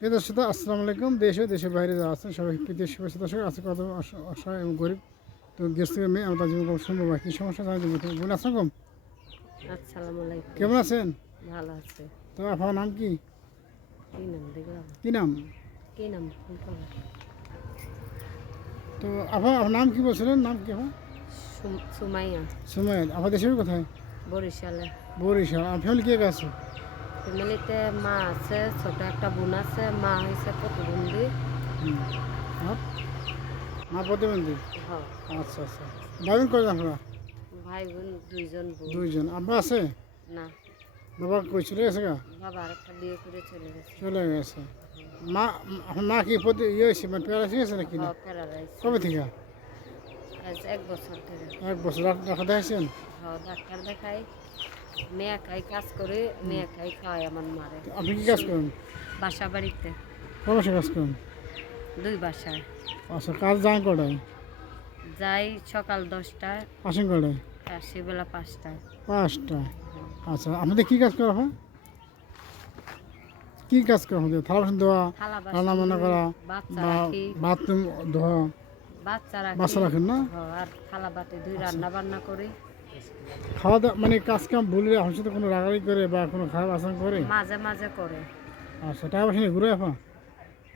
প্রিয় দর্শক আসসালামু আলাইকুম। দেশ ও দেশের বাইরে যারা আছেন সবাই প্রীতির শুভেচ্ছা দর্শক। আছে কত অস- অসহায় এবং গরিব তো গেস্ট মেয়ে আমরা জীবন শুনব। বা কী সমস্যা? জানা যাবে বোন আসসালাম কেমন আছেন? ভালো আছে। তো আপনার নাম কি? কি নাম কি নাম। তো আপনার আপনার নাম কি বলছিলেন? নাম কি আপনার সুম- সুমাইয়া। আপনার দেশের কোথায়? বরিশালে। বরিশাল। আপনার ফ্যামিলি কে কে আছে? ফ্যামিলিতে মা আছে ছোট একটা বোন আছে মা হয়েছে প্রতিবন্ধী। মা? প্রতিবন্ধী? হ্যাঁ। আচ্ছা আচ্ছা। ভাবেন করেন আপনারা? ভাই বোন দুইজন দুইজন। আব্বা আছে? না। বাবা কই চলে গেছে গা? বাবা আরেকটা বিয়ে করে চলে গেছে। চলে গেছে। মা মা কি প্রতি ইয়ে হয়েছে মানে প্যারালাইসিস হয়েছে নাকি না? প্যারালাইজ কবে থেকে? এক বছর ধরে। এক বছর। ডাক্তার দেখাইছেন? হ্যাঁ ডাক্তার দেখাই। মেয়ে খাই কাজ করে মেয়ে খাই খাওয়াই আমার মারে। আপনি কি কাজ করেন? বাসা বাড়িতে। কবে কাজ করেন? দুই বাসায়। আচ্ছা কাজ যান কটায়? যাই সকাল দশটায়। আসেন কটায়? আসি বেলা পাঁচটায়। পাঁচটা। আচ্ছা আপনাদের কি কাজ করা হয়? কি কাজ করা হয়? থালা বাসন থালা রান্না বান্না করা বা বাথরুম ধোয়া বাচ্চা রাখি। রাখেন না? আর থালা বাটি দুই রান্না বান্না করি। খাওয়া দাওয়া মানে কাজ কাম ভুলে আমার সাথে কোনো রাগারি করে বা কোনো খারাপ আচরণ করে? মাঝে মাঝে করে। আচ্ছা টাকা পয়সা নিয়ে ঘুরে আপা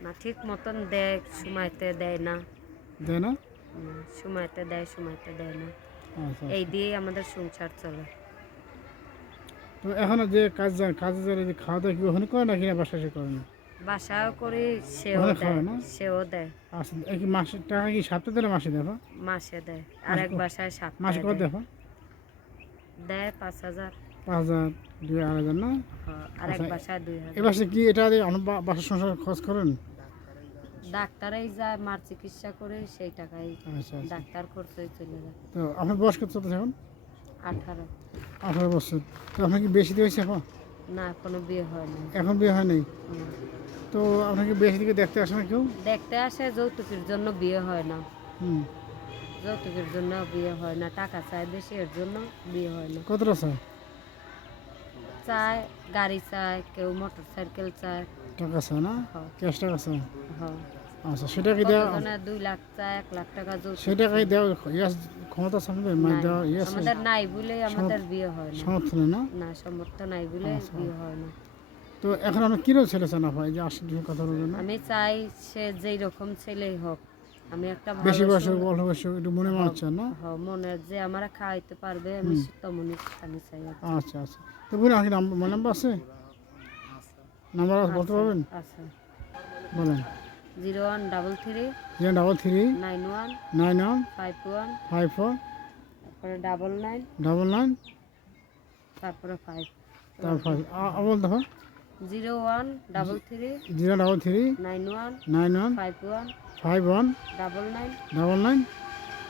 না ঠিক মতন দেয় সময়তে দেয় না। দেয় না? সময়তে দেয় সময়তে দেয় না। আচ্ছা। এই দিয়েই আমাদের সংসার চলে। তো এখনও যে কাজ যান কাজে যারা যে খাওয়া দাওয়া কি ওখানে করে না কিনা বাসায় এসে করে? না বাসাও করি সেও দেয় না? সেও দেয়। আচ্ছা মাসে টাকা কি সপ্তাহে দিলে মাসে দেখো মাসে দেয় আর এক বাসায় সাত মাসে কত দেখো দেয় পাঁচ হাজার। পাঁচ হাজার দুই আড়াই হাজার না? আর এক আচ্ছা, বাসায় দুই হাজার। কি এটা বাসার সংসার খরচ করেন? ডাক্তারেই যায় মার চিকিৎসা করে সেই আচ্ছা আচ্ছা। ডাক্তার খরচই চলে যায়। তো আপনার বয়স কত চলতেছে এখন? আঠারো। আঠারো বছর। তো আপনার কি বেশি দিয়েছে এখন? না কোনো বিয়ে হয়নি এখন বিয়ে হয় নাই? না। তো আপনাকে বেশি দিকে দেখতে আসে না কেউ? দেখতে আসে যৌতুকের জন্য বিয়ে হয় না। হুম। যৌতুকের জন্য বিয়ে হয় না টাকা চায় বেশি এর জন্য বিয়ে হয় না। কতটা স্যার চায় গাড়ি চায় কেউ মোটর সাইকেল চায়। টাকা চায় না। ক্যাশ টাকা চায়? হ্যাঁ আচ্ছা সেটা কি দেওয়া দুই লাখ চায় এক লাখ টাকা যৌতুক সেই টাকাই দেওয়া ইয়াস ক্ষমতা সামনে মানে দেওয়া ইয়াস আমাদের নাই বলেই আমাদের বিয়ে হয় না। সমর্থনে না? না নাই বলে আচ্ছা। বিয়ে হয় না। তো এখন আপনি কীরকম ছেলে চান যে আসলে কথা বলবেন আমি চাই সে যেই রকম ছেলেই হোক। আমি একটা বেশি অল্প বয়স হোক, একটু মনে মনে হচ্ছে না? হ, মনের যে আমার খাওয়াইতে পারবে আমি তেমনই আমি চাই আচ্ছা আচ্ছা। তো বলুন আপনার নাম্বার নাম্বার আছে? নাম্বার বলতে পারবেন? আচ্ছা বলেন। Zero one double three zero double three nine one nine one five one five four তারপরে ডাবল নাইন ডাবল নাইন তারপরে ফাইভ। তারপর আবার দেখো zero one double three zero double three nine one nine one five one five one double nine double nine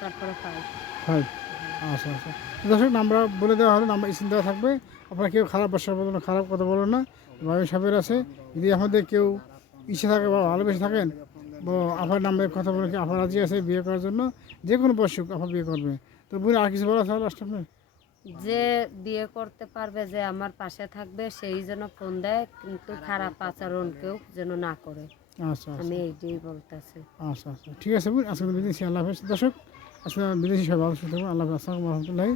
তারপরে five. Five. আচ্ছা আচ্ছা। দর্শক number বলে দেওয়া হলো নাম্বার স্ক্রিন দেওয়া থাকবে। আপনারা কেউ খারাপ বাসার বলবেন খারাপ কথা বলবেন না। বাবু সাহেবের আছে। যদি আমাদের কেউ ইচ্ছে থাকে বা ভালোবেসে থাকেন বা আপনার নাম্বারে কথা বলে কি আপনার রাজি আছে বিয়ে করার জন্য? যে কোনো বয়সক আপনার বিয়ে করবে। তো বুঝলে আর কিছু বলা আছে লাস্ট আপনার? যে বিয়ে করতে পারবে যে আমার পাশে থাকবে সেই যেন ফোন দেয় কিন্তু খারাপ আচরণ কেউ যেন না করে। আচ্ছা আচ্ছা। আমি এইটাই বলতেছি। আচ্ছা আচ্ছা। ঠিক আছে বুঝলি আজকে বিদেশি আল্লাহ হাফেজ। দর্শক আজকে বিদেশি সবাই সুস্থ আল্লাহ আসসালামু রহমতুল্লাহি